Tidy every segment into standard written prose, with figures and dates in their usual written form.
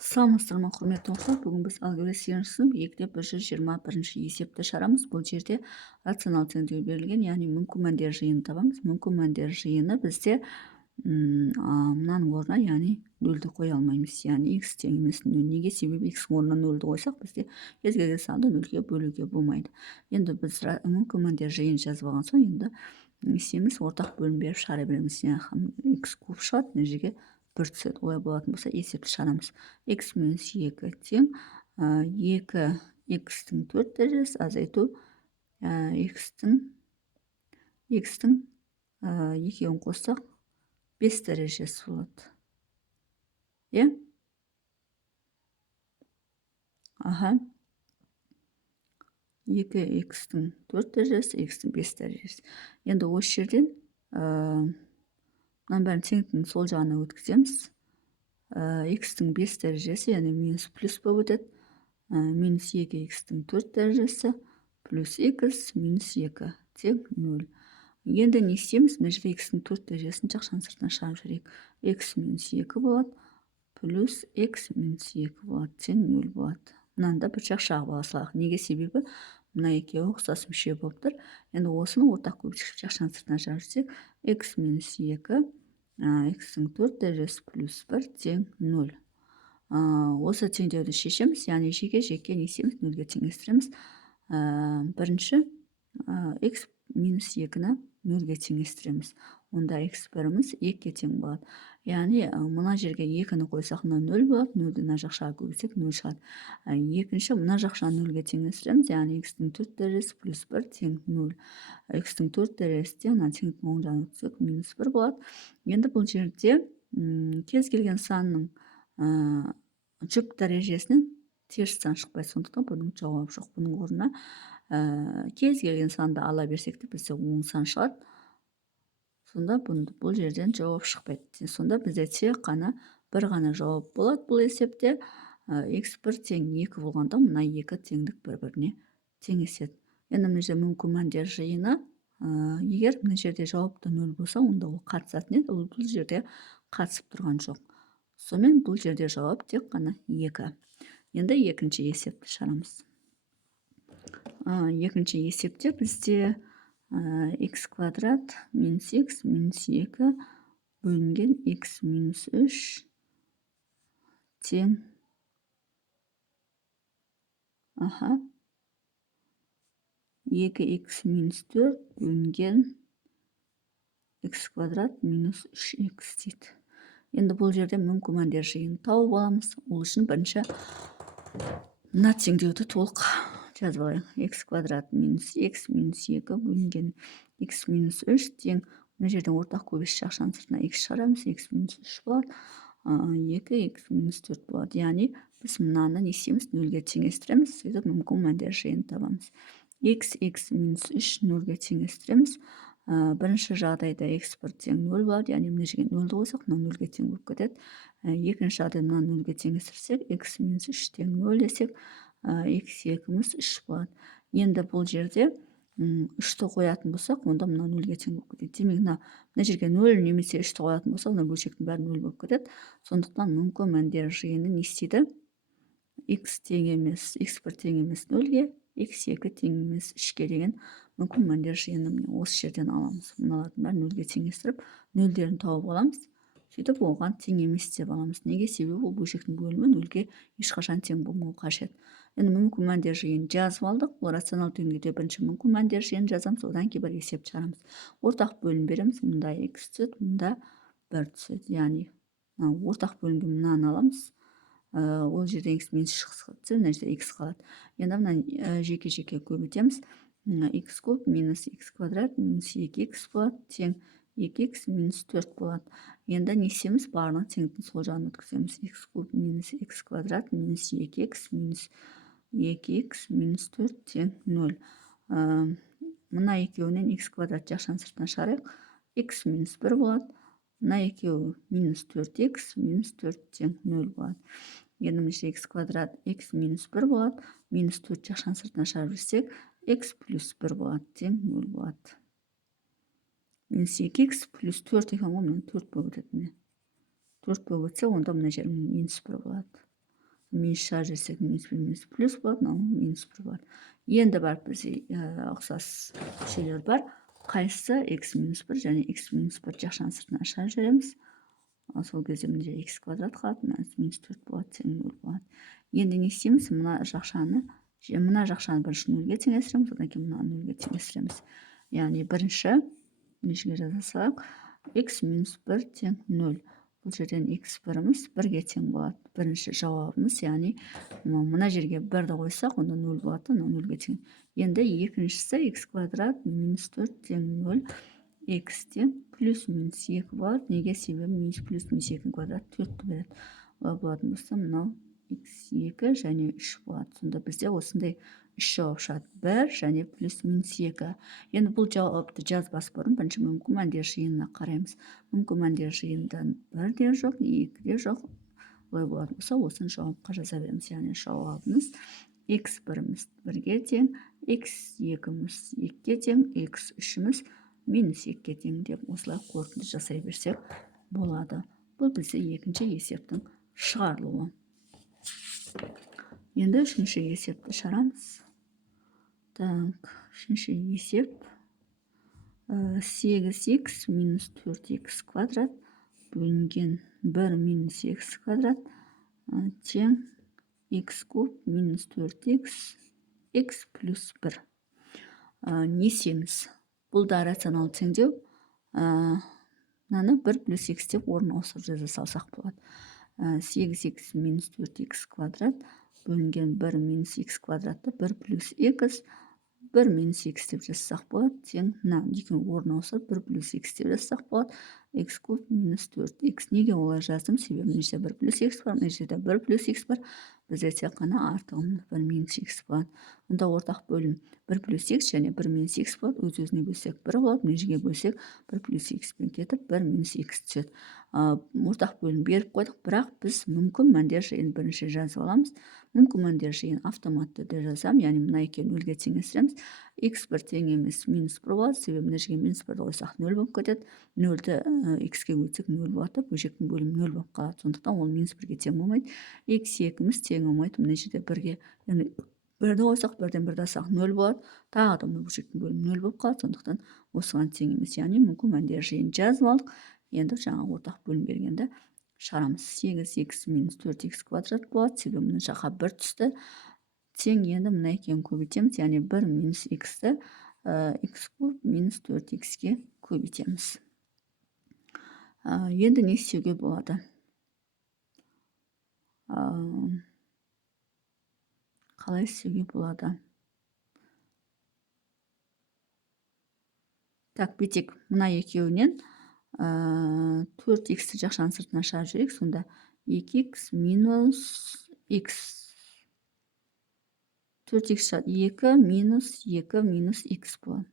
Саламатсыздар ма, құрметті оқушылар. Бүгін біз алгебра сегізінші сынып 2-121 есепті шығарамыз. Бұл жерде рационал теңдеу берілген, яғни мүмкін мәндер жиынын табамыз. Мүмкін мәндер жиыны бізде мынаның орнына, яғни нөлді қоя алмаймыз. Яғни x тең емес нөл. Неге? Себебі x орнына нөлді қойсақ, бізде кез келген санды нөлге бөлуге болмайды. Енді біз мүмкін мәндер жиынын жазып алған соң, енді не істейміз? Ортақ бөлім беріп шығара береміз. Яғни x куб шығады, мына жерге 1 түседі. Олай болатын болса, есепті шығарамыз. X минус 2 тең 2x-тің 4 дәрежесі азайту x-тің екеуін қоссақ 5 дәрежесі болады. Е? Аха. 2x-тің 4 дәрежесі, x-тің 5 дәрежесі. Енді осы жерден мынаның бәрін теңдіктің сол жағына өткіземіз. X-тің 5 дәрежесі, яғни минус плюс болып өтеді. Минус 2x-тің 4 дәрежесі плюс x минус 2 тең 0. Енді не істейміз? Мына жерде x-тің 4 дәрежесін жақшаның сыртына шығарып жіберейік. X минус 2 болады, плюс x минус 2 болады, тең 0 болады. Мынаны да бір жақ жағып ала салайық. Неге? Себебі мына екеуі ұқсас мүше болып тұр. Енді осыны ортақ көбейтгіш жақшаның сыртына шығарып жіберсек, x минус 2 x-тің 4 дәрежесі плюс 1 тең 0. Осы теңдеуді шешеміз, яғни жеке не істейміз? Нөлге теңестіреміз. Бірінші x минус 2-ні нөлге теңестіреміз. Онда x біріміз 2-ге тең болады. Яғни мына жерге 2-ні қойсақ, мына 0 болады, 0-ді мына жақшаға көбейтсек 0 шығады. Екінші мына жақшаны 0-ге теңестіреміз, яғни x-тің 4 дәрежесі плюс 1 тең 0. x-тің 4 дәрежесі тең, мына теңдіктің оң жағына өткізсек минус 1 болады. Енді бұл жерде кез келген санның жүк дәрежесінен теріс сан шықпайды, сондықтан бұның жауабы жоқ. Бұның орнына кез келген санды ала берсек те бізде оң сан шығады. Сонда бұл жерден жауап шықпайды. Сонда бізде тек қана бір ғана жауап болады бұл есепте. x1 тең 2 болғанда, мына 2 теңдік бір-біріне теңеседі. Енді мына жерде мүмкін мәндер жиыны, егер мына жерде жауапты 0 болса, онда ол қатысатын еді, ол бұл жерде қатысып тұрған жоқ. Сонымен бұл жерде жауап тек қана 2. Енді екінші есепті шығарамыз. Екінші есепте бізде x квадрат минус x минус 2 бөлінген x минус 3 тең 2x минус 4 бөлінген x квадрат минус 3x дейді. Енді бұл жерде мүмкін мәндер жиынын тауып аламыз. Ол үшін бірінші мына теңдеуді толық жазып алайық. X квадрат минус x минус 2 бөлінген x минус 3 тең, мына жерден ортақ көбейтгіш жақшаның сыртына x шығарамыз, x минус 3 болады, 2x минус 4 болады. Яғни біз мынаны не істейміз? 0-ге теңестіреміз, сөйтіп мүмкін мәндер жиынын табамыз. x минус 3 0-ге теңестіреміз. Бірінші жағдайда x1 тең 0 болады, яғни мына жерге 0-ді қойсақ, мына 0-ге тең болып кетеді. Екінші жағдайда мына 0-ге теңестірсек, x минус 3 тең 0 десек, x2-міз 3 болады. Енді бұл жерде 3-ті қоятын болсақ, онда мына 0-ге тең болып кетеді. Демек, мына жерге 0 немесе 3-ті қоятын болсақ, мына бөлшектің бәрі 0 болып кетеді. Сондықтан мүмкін мәндер жиыны не істейді? x1 тең емес 0-ге, x2 тең емес 3-ге деген мүмкін мәндер жиынын осы жерден аламыз. Мыналардың бәрін 0-ге теңестіріп, нөлдерін тауып аламыз. Сөйтіп оған тең емес деп аламыз. Неге? Себебі ол бөлшектің бөлімі 0-ге ешқашан тең болмауы қажет. Енді мүмкін мәндер жиынын жазып алдық. Бұл рационал теңдеуде бірінші мүмкін мәндер жиынын жазамыз, одан кейін бір есепті шығарамыз. Ортақ бөлім береміз. Мұнда x түседі, мұнда 1 түседі. Яғни ортақ бөлімге мынаны аламыз. Ол жерде x минус шықса, мына жерде x қалады. Енді мына жеке көбейтеміз. x куб минус x квадрат минус 2x болады, тең 2x минус 4 болады. Енді не істейміз? Барлығын теңдіктің сол жағына өткіземіз. x куб минус x квадрат минус 2x минус 2x минус 4 тең 0. Мына екеуінен x квадрат жақшаның сыртына шығарайық. x минус 1 болады. Мына екеуі минус 4x минус 4 тең 0 болады. Енді мына x квадрат x минус 1 болады. Минус 4 жақшаның сыртына шығарып жіберсек, x плюс 1 болады, тең 0 болады. Минус 2x плюс 4 екен ғой, мына 4 болып өтеді. 4 болып өтсе, онда мына жер минус 1 болады. минус шығарып жіберсек минус 1 минус плюс болады, мынау минус 1 болады. Енді барып бізде ұқсас мүшелер бар. Қайсысы x минус 1 және x минус 1 жақшаның сыртына шығарып жібереміз. Сол кезде мына жерде x квадрат қалады, минус 4 болады, тең 0 болады. Енді не істейміз? Мына жақшаны бірінші 0-ге теңестіреміз, одан кейін мына 0-ге теңестіреміз. Яғни бірінші нешеге жазасақ, x минус 1 тең 0. Бұл жерден x1-іміз 1-ге тең болады. Бірінші жауабымыз, яғни мына жерге 1-ді қойсақ, онда 0 болады, 0-ге тең. Енді екіншісі x квадрат минус 4 тең 0. X-тен плюс минус 2 болады. Неге? Себебі минус плюс минус 2 квадрат 4-ті береді. Олай болатын болса, мынау x2 және 3 болады. Сонда бізде осындай 3 жауап шығады. 1 және плюс минус 2. Енді бұл жауапты жазбас бұрын бірінші мүмкін мәндер жиынына қараймыз. Мүмкін мәндер жиындан 1 де жоқ, 2 де жоқ. Олай болатын болса, осыны жауапқа жаза береміз. Яғни жауабымыз x1-іміз 1-ге тең, x2-іміз 2-ге тең, x3-іміз минус 2-ге тең деп осылай қорытынды жасай берсек болады. Бұл бізде екінші есептің шығарылуы. Енді үшінші есепті шығарамыз. Так, үшінші есеп 8x минус 4x квадрат бөлінген 1 минус x квадрат тең x куб минус 4x x плюс 1. Не істейміз? Бұл да рационал теңдеу. Мынаны 1 плюс x деп орнына ауыстырып жаза салсақ болады. 8x минус 4x квадрат бөлінген 1 минус x квадратты 1 плюс x 1 минус x деп жазсақ болады. Тең мына екеуін орнына ауыстырып 1 плюс x деп жазсақ болады. X куб минус 4x. Неге олай жаздым? Себебі мына жерде 1 плюс x бар, мына жерде 1 плюс x бар. Бізде тек қана артығымыз 1 минус x болады. Онда ортақ бөлім 1 плюс x және 1 минус x болады. Өз-өзіне бөлсек 1 болады, мына жерге бөлсек 1 плюс x пен кетіп 1 минус x түседі. Ортақ бөлім беріп қойдық, бірақ біз мүмкін мәндер жиын бірінші жазып аламыз. Мүмкін мәндер жиын автоматты түрде жазам, яғни мына екеуін 0-ге теңестіреміз. x1 тең емес минус 1 болады, себебі мына жерге минус 1-ді қойсақ 0 болып кетеді. 0-ді x-ге көтсек 0 болады, бөлшектің бөлімі 0 болып қалады. Сондықтан ол минус 1-ге тең болмайды. x2-міз тең болмайды, мына жерде 1-ге, яғни 1-ді қойсақ 1-ден 1-ді алсақ 0 болады. Тағы да бөлшектің бөлімі 0 болып қалады. Сондықтан осыған тең емес, яғни мүмкін мәндер жиын жазып алдық. Енді жаңа ортақ бөлім бергенде шығарамыз. 8x минус 4x квадрат болады, себебі мына жаққа 1 түсті. Тең енді мына екеуін көбейтеміз, яғни 1 минус x-ті x куб минус 4x-ге көбейтеміз. Енді не істеуге болады? Қалай істеуге болады? Так, бетек мына екеуінен 4x-ті жақшаның сыртына шығарып жіберейік. Сонда 2x минус x 4x шығады. 2 минус x болады.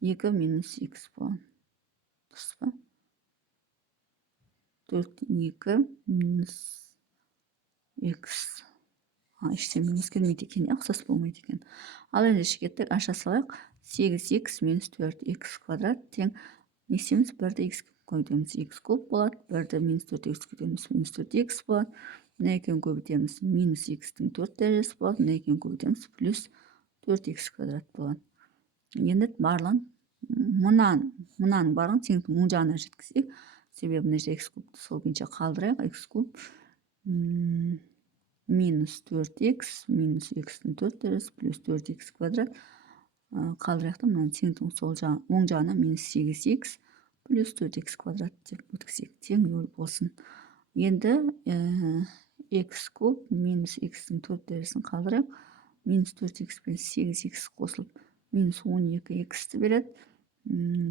2 минус x болады. Дұрыс па? 2 минус x. Іштен минус келмейді екен, ұқсас болмайды екен. Ал енді кеттік, аша салайық. 8x минус 4x квадрат тең не істейміз? 1-ді x көбейтеміз, x куб болады. 1-ді минус 4x көбейтеміз, минус 4x болады. Мына екеуін көбейтеміз, минус x-тің 4 дәрежесі болады. Мына екеуін көбейтеміз, плюс 4x квадрат болады. Енді барлығын мұнаның барлығын теңдіктің оң жағына жеткізейік. Себебі мына жерде x кубты сол күйінше қалдырайық. X куб минус 4x минус x-тің 4 дәрежесі плюс 4x квадрат қалдырайық та мынаны теңдіктің оң жағына минус 8x плюс 4x квадрат деп өткізейік. Тең 0 болсын. Енді x куб минус x-тің 4 дәрежесін қалдырайық. Минус 4x пен 8x қосылып минус 12x-ті береді.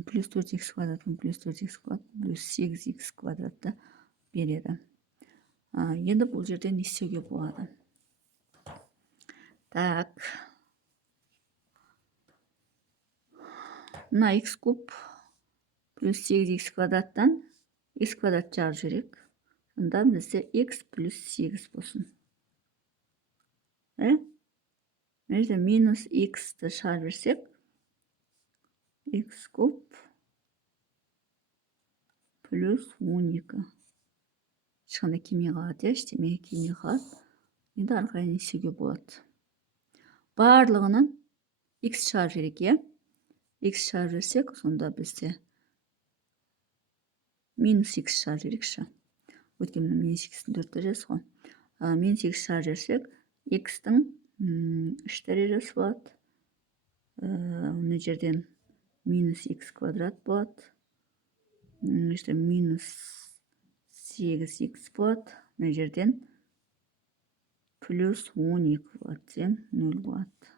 Плюс 4x квадрат пен плюс 4x квадрат плюс 8x квадратты береді. Енді бұл жерде не істеуге болады? Так. Мына x куб плюс 8x квадраттан x квадрат жағып жіберейік. Сонда бізде x плюс 8 болсын. Мына минус x-ті шығарып жіберсек, x куб плюс 12 ешқандай келмей қалады, иә, ештеңе келмей қалады. Енді ары қарай не істеуге болады? Барлығынан x шығарып жіберейік, иә. X шығарып жіберсек, сонда бізде минус x шығарып жіберейікші. Өйткені минус x-тің 4 дәрежесі ғой. Минус x шығарып жіберсек, x-тің 3 дәрежесі болады. Мына жерден минус x квадрат болады. Мына жерден минус 8x болады. Мына жерден плюс 12 болады, тең 0 болады.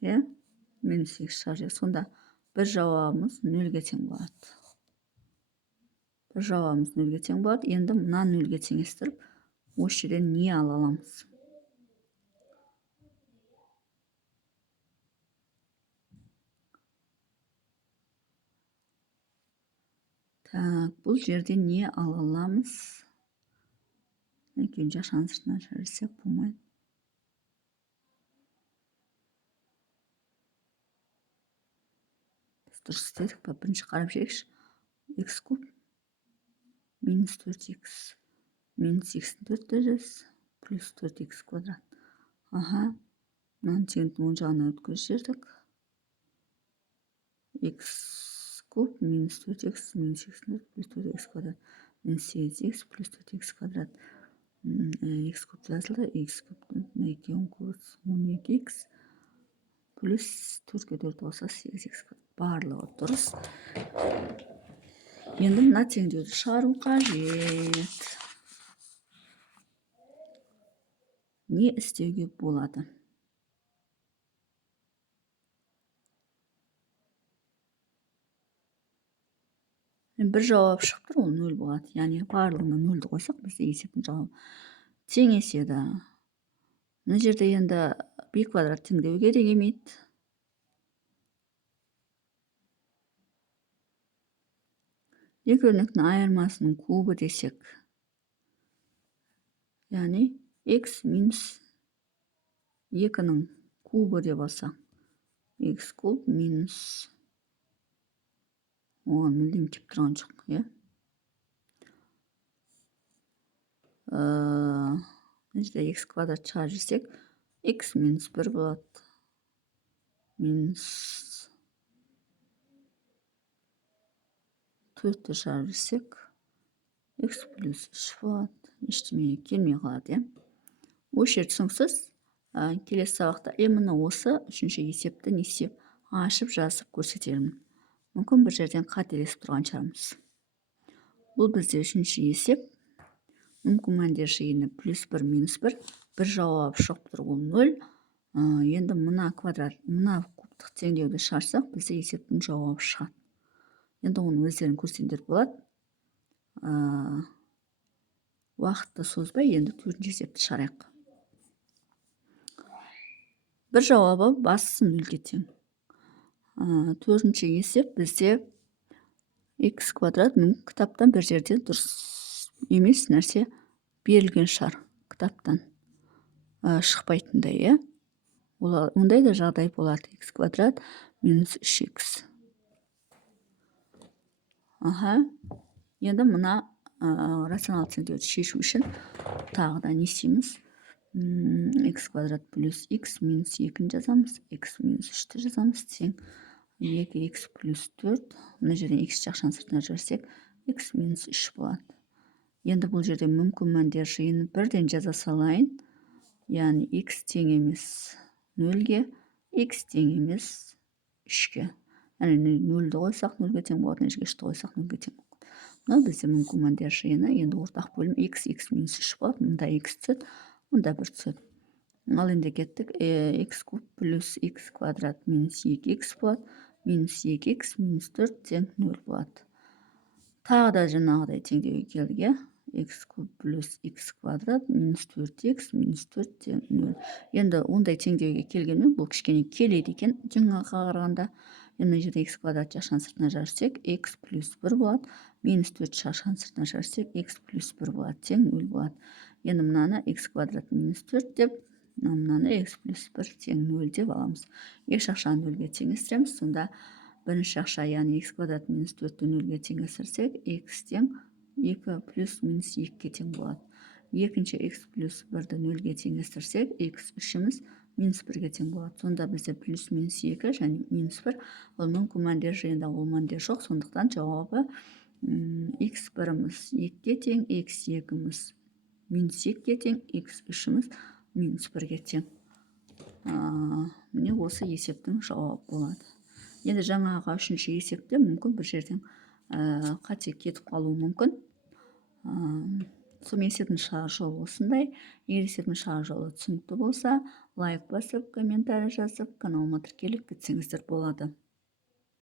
Иә, минус 8 шығарып. Сонда бір жауабымыз 0-ге тең болады. Бір жауабымыз 0-ге тең болады. Енді мына 0-ге теңестіріп, осы жерден не ала аламыз? Так, бұл жерден не ала аламыз? Екеуін жашан сыртына шығарсақ болмайды. Біз дұрыс істедік па? Бірінші қарап жіберейікші. X куб минус 4x. Минус x-тің 4 дәрежесі плюс 4x квадрат. Мынаны теңдіктің оң жағына өткізіп жібердік. X куб минус 4x минус x-тің 4 плюс 4x квадрат. Минус 8x плюс 4x квадрат. X куб жазылды. X кубтың 2 қос 12x плюс 4-ге 4 қоса 8x квадрат. Барлығы дұрыс. Енді мына теңдеуді шығару қажет. Не істеуге болады? Бір жауап шығып тұр, ол 0 болады. Яғни барлығына 0-ді қойсақ, бізде есептің жауабы теңеседі. Мына жерде енді b квадрат теңдеуге де келмейді. Екі өрнектің айырмасының кубы десек, яғни x минус 2-ның кубы деп алсақ, x куб минус оған мүлдем кеп тұрған жоқ, иә. Мына жерде x квадрат шығарып жіберсек, x минус 1 болады. Минус 4-ті шығарып жіберсек, x плюс 3 болады. Ештеңеге келмей қалады, иә. Осы жер түсініксіз. Келесі сабақта міне осы үшінші есепті не істеп ашып жазып көрсетермін. Мүмкін бір жерден қателесіп тұрған шығармыз. Бұл бізде үшінші есеп. Мүмкін мәндер жиыны плюс 1 минус 1. Бір жауап шығып тұр, ол 0. Енді мына квадрат, мына кубтық теңдеуді шығарсақ, бізде есептің жауабы шығады. Енді оны өздерін көрсеңдер болады. Уақытты созбай, енді төртінші есепті шығарайық. Бір жауабы бастысы 0-ге тең. Төртінші есеп бізде x квадрат. Мүмкін кітаптан бір жерде дұрыс емес нәрсе берілген шығар. Кітаптан шықпайтындай, иә. Ондай да жағдай болады. X квадрат минус 3x. Енді мына рационал теңдеуді шешу үшін тағы да не істейміз? X квадрат плюс x минус 2-ні жазамыз. X минус 3-ті жазамыз. Тең 2x плюс 4. Мына жерден x жақшаны сыртына жіберсек, x минус 3 болады. Енді бұл жерде мүмкін мәндер жиыны бірден жаза салайын. Яғни x тең емес 0-ге, x тең емес 3-ге. Яғни 0-ді қойсақ 0-ге тең болады, 3-ті қойсақ 0-ге тең болады. Мына бізде мүмкін мәндер жиыны, енді ортақ бөлім x минус 3 болады. Мұнда x түседі, мұнда 1 түседі. Ал енді кеттік, x куб плюс x квадрат минус 2x болады. Минус 2x минус 4 тең 0 болады. Тағы да жаңағыдай теңдеуге келдік, x куб плюс x квадрат минус 4x минус 4 тең 0. Енді ондай теңдеуге келгенмен бұл кішкене келеді екен жаңаға қарағанда. Енді жерде x квадрат жақшаны сыртына жіберсек, x плюс 1 болады. Минус 4 жақшаны сыртына жіберсек, x плюс 1 болады, тең 0 болады. Енді мынаны x квадрат минус 4 деп мынаны x плюс 1 тең 0 деп аламыз. Еш ақшаны 0-ге теңестіреміз. Сонда бірінші ақша, яғни x квадрат минус 4-ті 0-ге теңестірсек, x тең 2 плюс минус 2-ге тең болады. Екінші x плюс 1-ді 0-ге теңестірсек, x үшіміз минус 1-ге тең болады. Сонда бізде плюс минус 2 және минус 1 ол мүмкін мәндер жиында ол мәндер жоқ. Сондықтан жауабы x біріміз 2-ге тең, x екіміз минус 2-ге тең, x үшіміз минус 1-ге тең. Міне осы есептің жауабы болады. Енді жаңаға үшінші есепте мүмкін бір жерден қате кетіп қалуы мүмкін. Сол есептің шығар жолы осындай. Егер есептің шығар жолы түсінікті болса, лайк басып, комментарий жазып, каналыма тіркеліп кетсеңіздер болады.